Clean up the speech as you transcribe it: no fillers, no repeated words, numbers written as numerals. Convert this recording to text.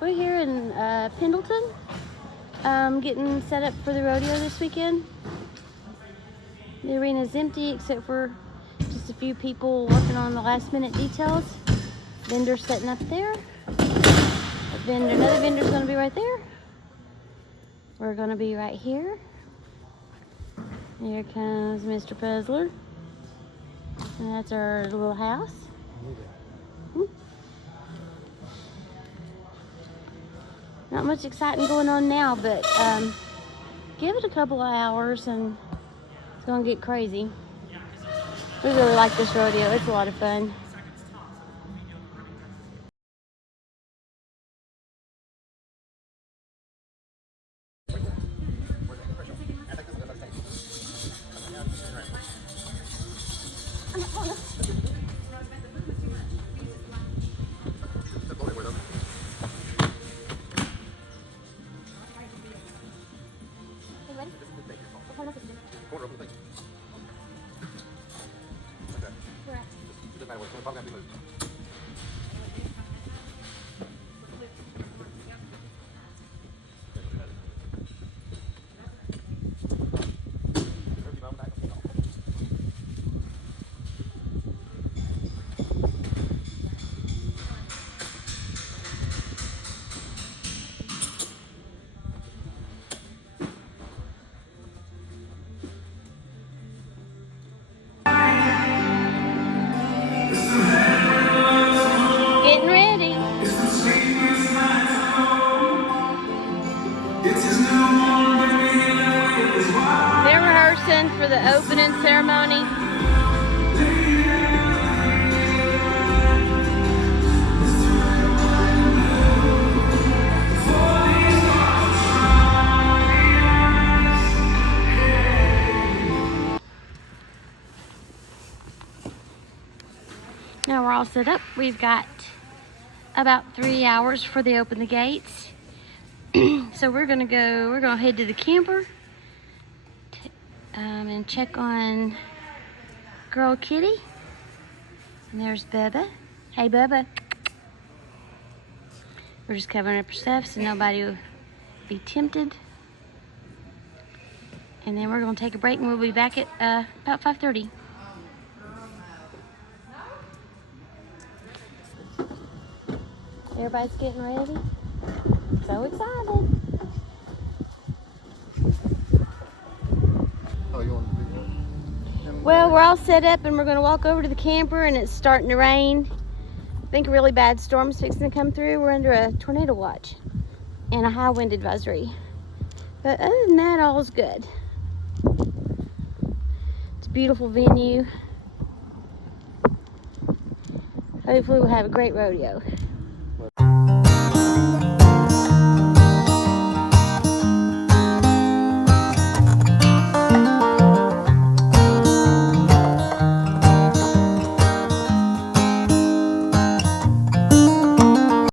We're here in Pendleton, getting set up for the rodeo this weekend. The arena is empty except for just a few people working on the last minute details. Vendors setting up there. Another vendor's gonna be right there. We're gonna be right here. Here comes Mr. Puzzler. And that's our little house. Not much exciting going on now, but give it a couple of hours and it's gonna get crazy. We really like this rodeo. It's a lot of fun. Getting ready. They're rehearsing for the opening ceremony. Now we're all set up. We've got about 3 hours before they open the gates. So we're gonna head to the camper and check on girl Kitty. And there's Bubba. Hey Bubba. We're just covering up our stuff so nobody will be tempted. And then we're gonna take a break and we'll be back at about 5:30. Everybody's getting ready. So excited. Oh, you want to do that? Well, we're all set up and we're going to walk over to the camper and it's starting to rain. I think a really bad storm's fixing to come through. We're under a tornado watch and a high wind advisory. But other than that, all's good. It's a beautiful venue. Hopefully we'll have a great rodeo.